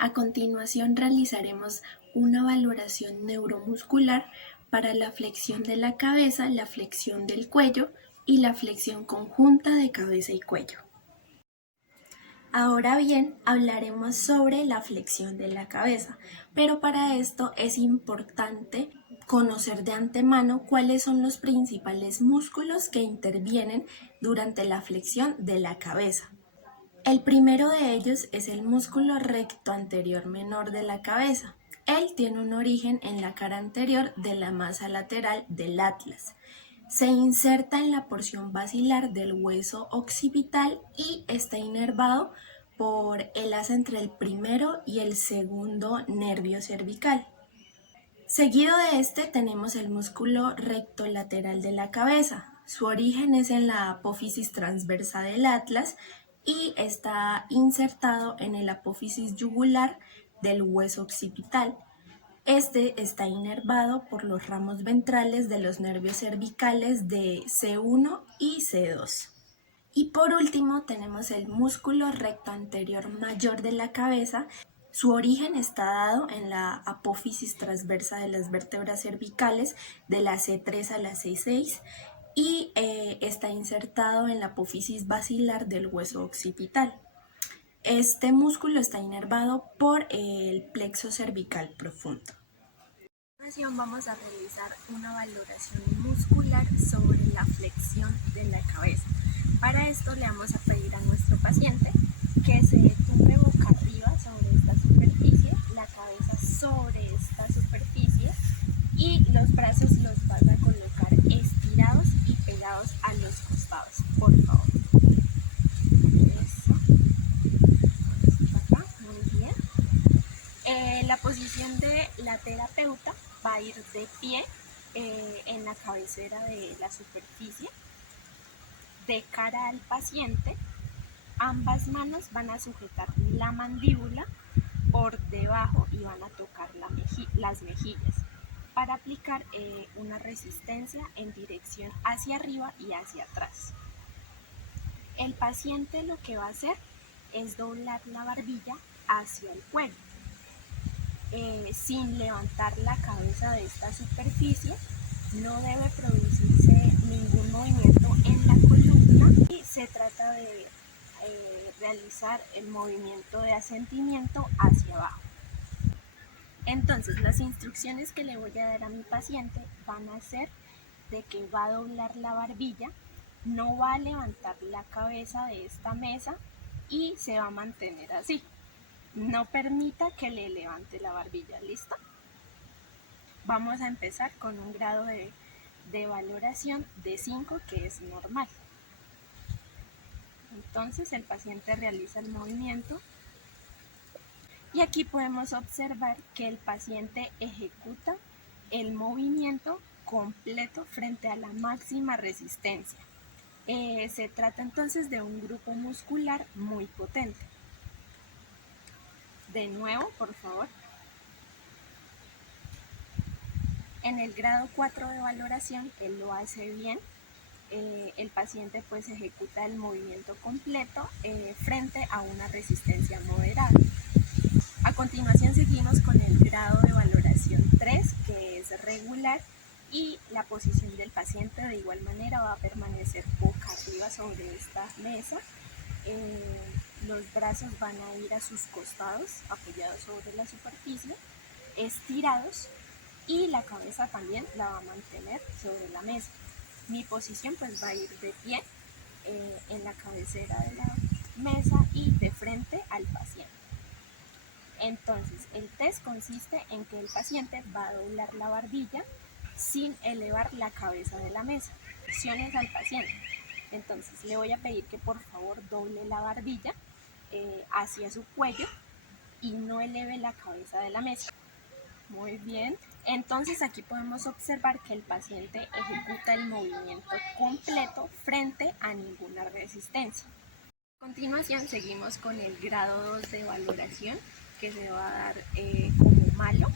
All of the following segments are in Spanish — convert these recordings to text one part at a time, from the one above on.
A continuación realizaremos una valoración neuromuscular para la flexión de la cabeza, la flexión del cuello y la flexión conjunta de cabeza y cuello. Ahora bien, hablaremos sobre la flexión de la cabeza, pero para esto es importante conocer de antemano cuáles son los principales músculos que intervienen durante la flexión de la cabeza. El primero de ellos es el músculo recto anterior menor de la cabeza. Él tiene un origen en la cara anterior de la masa lateral del atlas. Se inserta en la porción basilar del hueso occipital y está inervado por el asa entre el primero y el segundo nervio cervical. Seguido de este tenemos el músculo recto lateral de la cabeza. Su origen es en la apófisis transversa del atlas y está insertado en el apófisis yugular del hueso occipital. Este está inervado por los ramos ventrales de los nervios cervicales de C1 y C2. Y por último tenemos el músculo recto anterior mayor de la cabeza. Su origen está dado en la apófisis transversa de las vértebras cervicales de la C3 a la C6 y está insertado en la apófisis basilar del hueso occipital. Este músculo está inervado por el plexo cervical profundo. A continuación vamos a realizar una valoración muscular sobre la flexión de la cabeza. Para esto le vamos a pedir a nuestro paciente que se tumbe boca arriba sobre esta superficie, la cabeza sobre esta superficie y los brazos los vas a colocar estirados y pegados a los costados, por favor. Eso. Acá, muy bien. La posición de la terapeuta va a ir de pie en la cabecera de la superficie, de cara al paciente. Ambas manos van a sujetar la mandíbula por debajo y van a tocar las mejillas para aplicar una resistencia en dirección hacia arriba y hacia atrás. El paciente lo que va a hacer es doblar la barbilla hacia el cuello, sin levantar la cabeza de esta superficie. No debe producirse ningún movimiento en la columna y se trata de realizar el movimiento de asentimiento hacia abajo. Entonces, las instrucciones que le voy a dar a mi paciente van a ser de que va a doblar la barbilla, no va a levantar la cabeza de esta mesa y se va a mantener así. No permita que le levante la barbilla, ¿listo? Vamos a empezar con un grado de valoración de 5, que es normal. Entonces el paciente realiza el movimiento y aquí podemos observar que el paciente ejecuta el movimiento completo frente a la máxima resistencia. Se trata entonces de un grupo muscular muy potente. De nuevo, por favor. En el grado 4 de valoración, él lo hace bien. El paciente pues ejecuta el movimiento completo frente a una resistencia moderada. A continuación seguimos con el grado de valoración 3, que es regular, y la posición del paciente de igual manera va a permanecer boca arriba sobre esta mesa. Los brazos van a ir a sus costados, apoyados sobre la superficie, estirados, y la cabeza también la va a mantener sobre la mesa. Mi posición pues va a ir de pie en la cabecera de la mesa y de frente al paciente. Entonces, el test consiste en que el paciente va a doblar la barbilla sin elevar la cabeza de la mesa. Opciones al paciente. Entonces, le voy a pedir que por favor doble la barbilla hacia su cuello y no eleve la cabeza de la mesa. Muy bien. Entonces, aquí podemos observar que el paciente ejecuta el movimiento completo frente a ninguna resistencia. A continuación, seguimos con el grado 2 de valoración, que se va a dar como malo,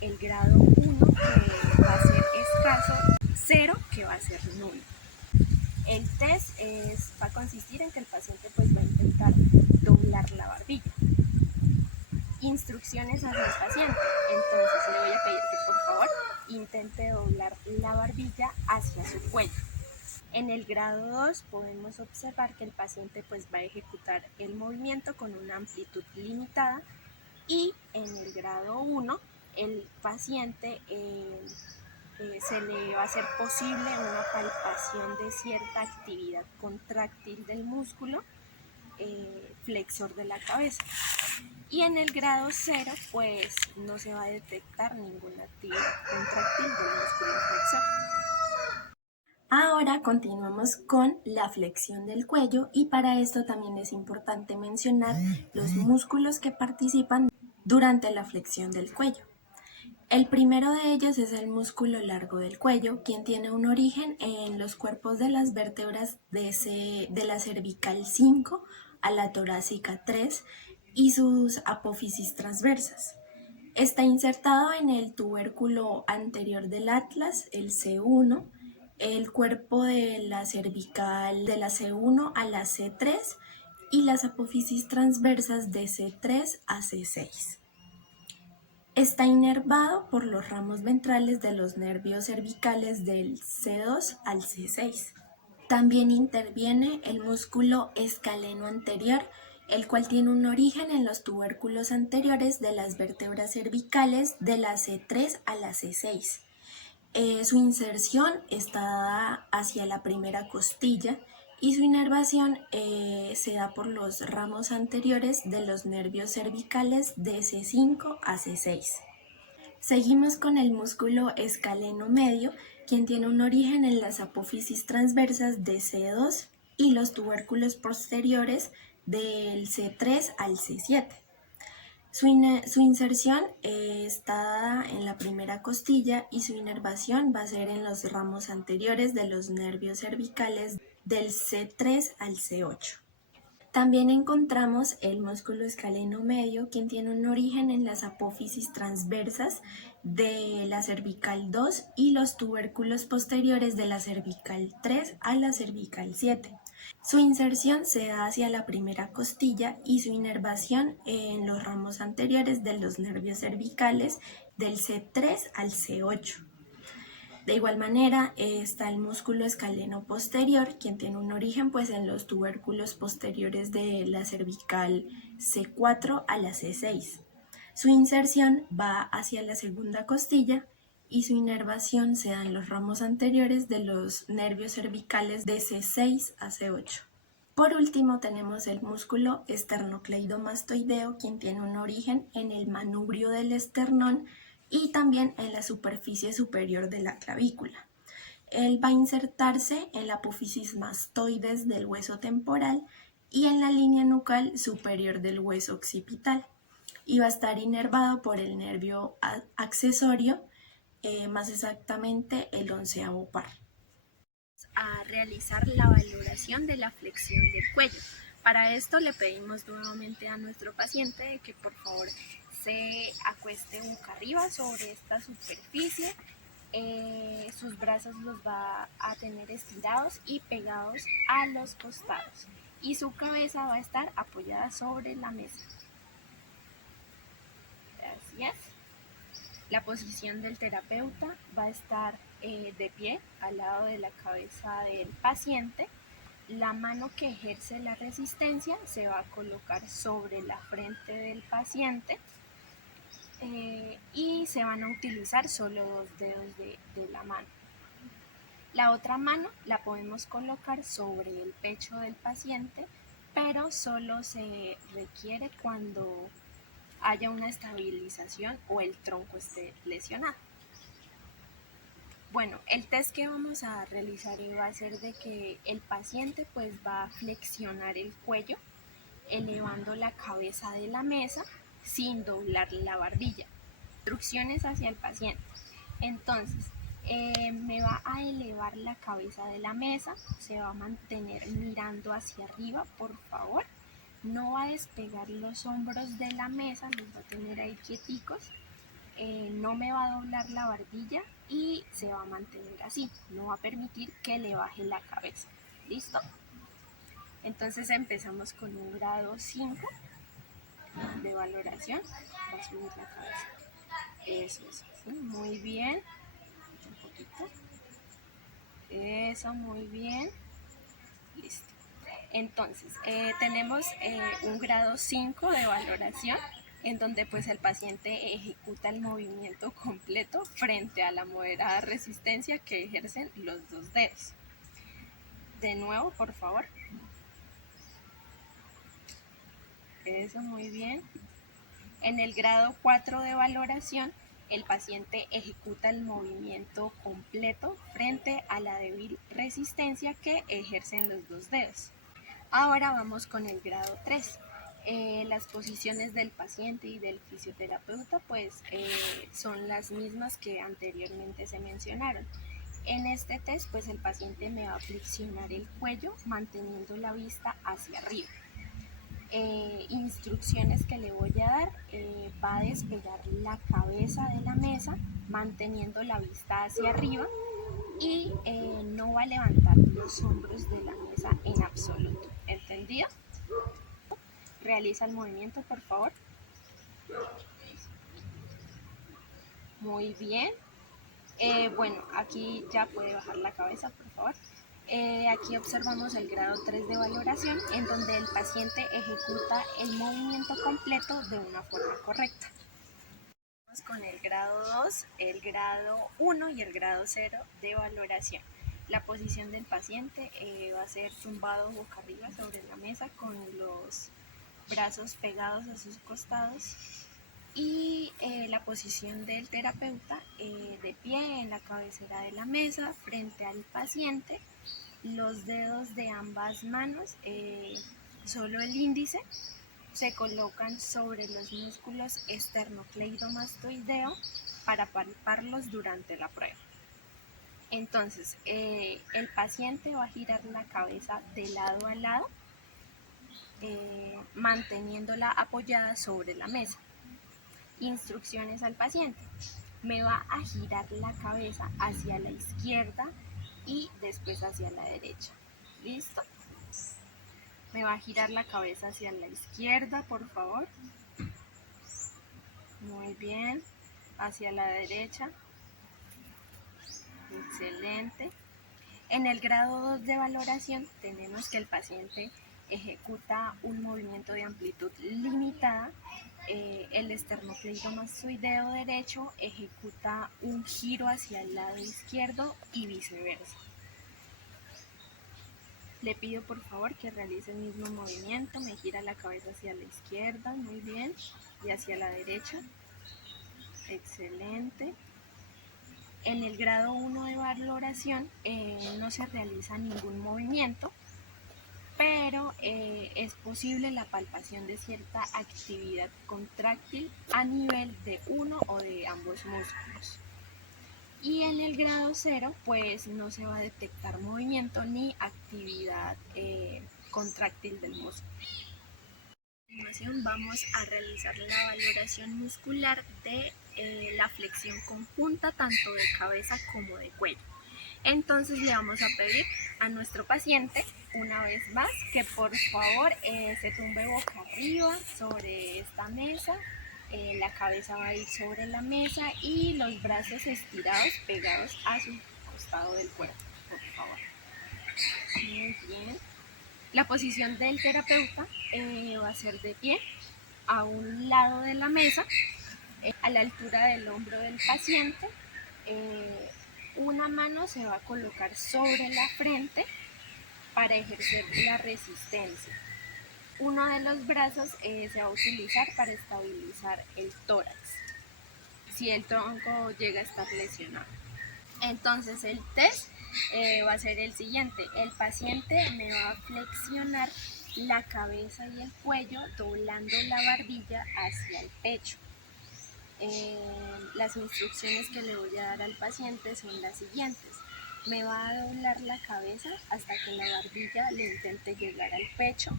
el grado 1, que va a ser escaso, 0, que va a ser nulo. El test va a consistir en que el paciente pues va a intentar doblar la barbilla. Instrucciones hacia el paciente. Entonces le voy a pedir que por favor intente doblar la barbilla hacia su cuello. En el grado 2 podemos observar que el paciente pues va a ejecutar el movimiento con una amplitud limitada, y en el grado 1 el paciente se le va a hacer posible una palpación de cierta actividad contráctil del músculo flexor de la cabeza. Y en el grado 0 pues no se va a detectar ninguna actividad contráctil del músculo flexor. Ahora continuamos con la flexión del cuello, y para esto también es importante mencionar los músculos que participan durante la flexión del cuello. El primero de ellos es el músculo largo del cuello, quien tiene un origen en los cuerpos de las vértebras de la cervical 5 a la torácica 3 y sus apófisis transversas. Está insertado en el tubérculo anterior del atlas, el C1, el cuerpo de la cervical de la C1 a la C3 y las apófisis transversas de C3 a C6. Está inervado por los ramos ventrales de los nervios cervicales del C2 al C6. También interviene el músculo escaleno anterior, el cual tiene un origen en los tubérculos anteriores de las vértebras cervicales de la C3 a la C6. Su inserción está dada hacia la primera costilla y su inervación se da por los ramos anteriores de los nervios cervicales de C5 a C6. Seguimos con el músculo escaleno medio, quien tiene un origen en las apófisis transversas de C2 y los tubérculos posteriores del C3 al C7. Su inserción está dada en la primera costilla y su inervación va a ser en los ramos anteriores de los nervios cervicales del C3 al C8. También encontramos el músculo escaleno medio, quien tiene un origen en las apófisis transversas de la cervical 2 y los tubérculos posteriores de la cervical 3 a la cervical 7. Su inserción se da hacia la primera costilla y su inervación en los ramos anteriores de los nervios cervicales del C3 al C8. De igual manera está el músculo escaleno posterior, quien tiene un origen pues en los tubérculos posteriores de la cervical C4 a la C6. Su inserción va hacia la segunda costilla y su inervación se da en los ramos anteriores de los nervios cervicales de C6 a C8. Por último tenemos el músculo esternocleidomastoideo, quien tiene un origen en el manubrio del esternón y también en la superficie superior de la clavícula. Él va a insertarse en la apófisis mastoides del hueso temporal y en la línea nucal superior del hueso occipital, y va a estar inervado por el nervio accesorio, más exactamente el 11º par. A realizar la valoración de la flexión del cuello. Para esto le pedimos nuevamente a nuestro paciente que por favor se acueste boca arriba sobre esta superficie. Sus brazos los va a tener estirados y pegados a los costados, y su cabeza va a estar apoyada sobre la mesa. Gracias. La posición del terapeuta va a estar de pie al lado de la cabeza del paciente. La mano que ejerce la resistencia se va a colocar sobre la frente del paciente y se van a utilizar solo 2 dedos de la mano. La otra mano la podemos colocar sobre el pecho del paciente, pero solo se requiere cuando haya una estabilización o el tronco esté lesionado. Bueno, el test que vamos a realizar va a ser de que el paciente pues va a flexionar el cuello, elevando la cabeza de la mesa sin doblar la barbilla. Instrucciones hacia el paciente. Entonces, me va a elevar la cabeza de la mesa, se va a mantener mirando hacia arriba, por favor. No va a despegar los hombros de la mesa, los va a tener ahí quieticos. No me va a doblar la barbilla y se va a mantener así, no va a permitir que le baje la cabeza. ¿Listo? Entonces empezamos con un grado 5. de valoración, va a subir la cabeza. Eso, ¿sí? Muy bien. Un poquito. Eso, muy bien. Listo. Entonces, tenemos un grado 5 de valoración en donde pues el paciente ejecuta el movimiento completo frente a la moderada resistencia que ejercen los dos dedos. De nuevo, por favor. Eso, muy bien. En el grado 4 de valoración, el paciente ejecuta el movimiento completo frente a la débil resistencia que ejercen los dos dedos. Ahora vamos con el grado 3. Las posiciones del paciente y del fisioterapeuta pues son las mismas que anteriormente se mencionaron. En este test pues el paciente me va a flexionar el cuello manteniendo la vista hacia arriba. Instrucciones que le voy a dar, va a despegar la cabeza de la mesa manteniendo la vista hacia arriba y no va a levantar los hombros de la mesa en absoluto. ¿Entendido? Realiza el movimiento, por favor. Muy bien. Bueno, aquí ya puede bajar la cabeza, por favor. Aquí observamos el grado 3 de valoración, en donde el paciente ejecuta el movimiento completo de una forma correcta. Vamos con el grado 2, el grado 1 y el grado 0 de valoración. La posición del paciente va a ser tumbado boca arriba sobre la mesa con los brazos pegados a sus costados. Y la posición del terapeuta de pie en la cabecera de la mesa frente al paciente, los dedos de ambas manos, solo el índice, se colocan sobre los músculos esternocleidomastoideo para palparlos durante la prueba. Entonces, el paciente va a girar la cabeza de lado a lado, manteniéndola apoyada sobre la mesa. Instrucciones al paciente. Me va a girar la cabeza hacia la izquierda y después hacia la derecha. ¿Listo? Me va a girar la cabeza hacia la izquierda, por favor. Muy bien. Hacia la derecha. Excelente. En el grado 2 de valoración tenemos que el paciente ejecuta un movimiento de amplitud limitada. El esternocleidomastoideo derecho ejecuta un giro hacia el lado izquierdo y viceversa. Le pido por favor que realice el mismo movimiento, me gira la cabeza hacia la izquierda, muy bien, y hacia la derecha. Excelente. En el grado 1 de valoración no se realiza ningún movimiento, pero es posible la palpación de cierta actividad contráctil a nivel de uno o de ambos músculos. Y en el grado 0, pues no se va a detectar movimiento ni actividad contráctil del músculo. A continuación vamos a realizar la valoración muscular de la flexión conjunta tanto de cabeza como de cuello. Entonces le vamos a pedir a nuestro paciente una vez más que por favor se tumbe boca arriba sobre esta mesa, la cabeza va a ir sobre la mesa y los brazos estirados pegados a su costado del cuerpo, por favor. Muy bien. La posición del terapeuta va a ser de pie a un lado de la mesa, a la altura del hombro del paciente. Una mano se va a colocar sobre la frente para ejercer la resistencia. Uno de los brazos se va a utilizar para estabilizar el tórax, si el tronco llega a estar lesionado. Entonces el test va a ser el siguiente. El paciente me va a flexionar la cabeza y el cuello doblando la barbilla hacia el pecho. Las instrucciones que le voy a dar al paciente son las siguientes. Me va a doblar la cabeza hasta que la barbilla le intente llegar al pecho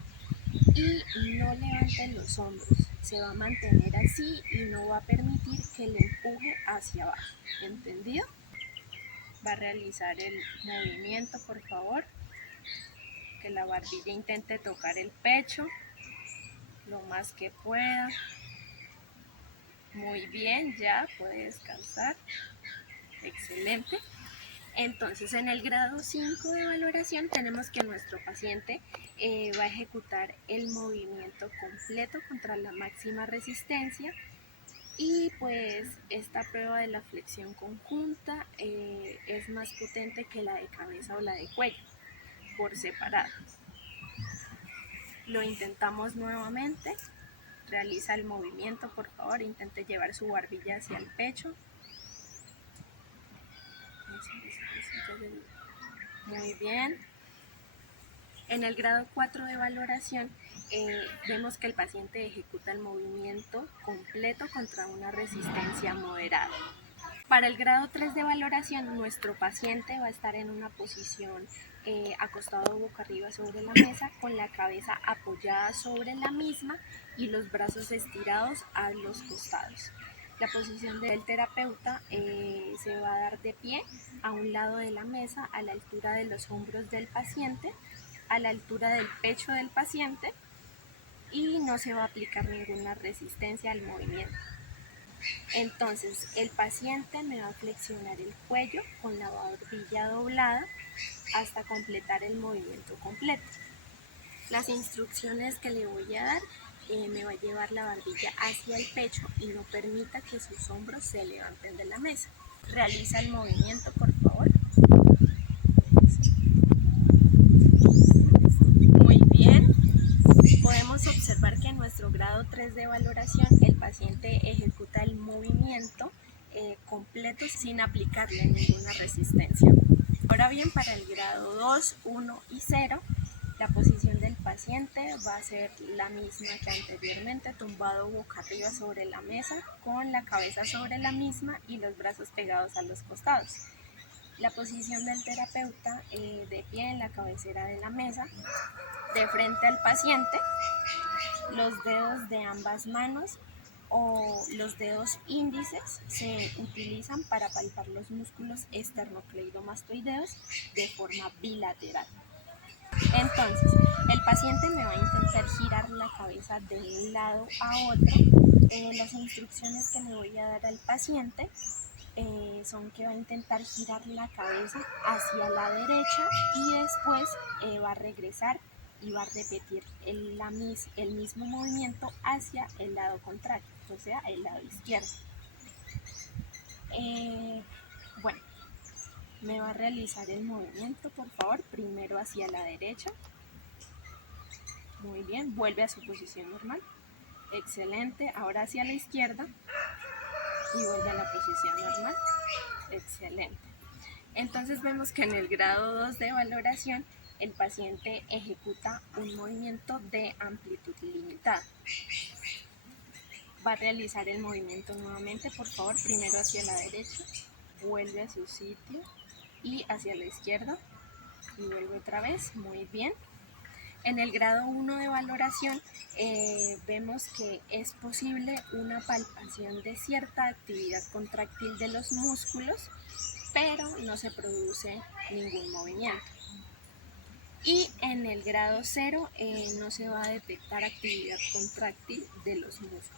y no levante los hombros. Se va a mantener así y no va a permitir que le empuje hacia abajo. ¿Entendido? Va a realizar el movimiento, por favor. Que la barbilla intente tocar el pecho. lo más que pueda. Muy bien, ya puede descansar. Excelente. Entonces, en el grado 5 de valoración tenemos que nuestro paciente va a ejecutar el movimiento completo contra la máxima resistencia y pues esta prueba de la flexión conjunta es más potente que la de cabeza o la de cuello por separado. Lo intentamos nuevamente. Realiza el movimiento, por favor, intente llevar su barbilla hacia el pecho. Muy bien. En el grado 4 de valoración vemos que el paciente ejecuta el movimiento completo contra una resistencia moderada. Para el grado 3 de valoración, nuestro paciente va a estar en una posición acostado boca arriba sobre la mesa, con la cabeza apoyada sobre la misma y los brazos estirados a los costados. La posición del terapeuta se va a dar de pie a un lado de la mesa, a la altura de los hombros del paciente, a la altura del pecho del paciente, y no se va a aplicar ninguna resistencia al movimiento. Entonces, el paciente me va a flexionar el cuello con la barbilla doblada hasta completar el movimiento completo. Las instrucciones que le voy a dar, me va a llevar la barbilla hacia el pecho y no permita que sus hombros se levanten de la mesa. Realiza el movimiento, por favor. Muy bien. Podemos observar que en nuestro grado 3 de valoración el paciente ejecuta el movimiento completo sin aplicarle ninguna resistencia. Ahora bien, para el grado 2, 1 y 0, la posición del paciente va a ser la misma que anteriormente, tumbado boca arriba sobre la mesa, con la cabeza sobre la misma y los brazos pegados a los costados. La posición del terapeuta de pie en la cabecera de la mesa, de frente al paciente, los dedos de ambas manos o los dedos índices se utilizan para palpar los músculos esternocleidomastoideos de forma bilateral. Entonces, el paciente me va a intentar girar la cabeza de un lado a otro. Las instrucciones que le voy a dar al paciente son que va a intentar girar la cabeza hacia la derecha y después va a regresar y va a repetir el mismo movimiento hacia el lado contrario, o sea, el lado izquierdo. Bueno, me va a realizar el movimiento, por favor, primero hacia la derecha. Muy bien, vuelve a su posición normal. Excelente, ahora hacia la izquierda y vuelve a la posición normal. Excelente. Entonces vemos que en el grado 2 de valoración el paciente ejecuta un movimiento de amplitud limitada. Va a realizar el movimiento nuevamente, por favor, primero hacia la derecha, vuelve a su sitio y hacia la izquierda y vuelve otra vez. Muy bien. En el grado 1 de valoración vemos que es posible una palpación de cierta actividad contráctil de los músculos, pero no se produce ningún movimiento. Y en el grado 0 no se va a detectar actividad contráctil de los músculos.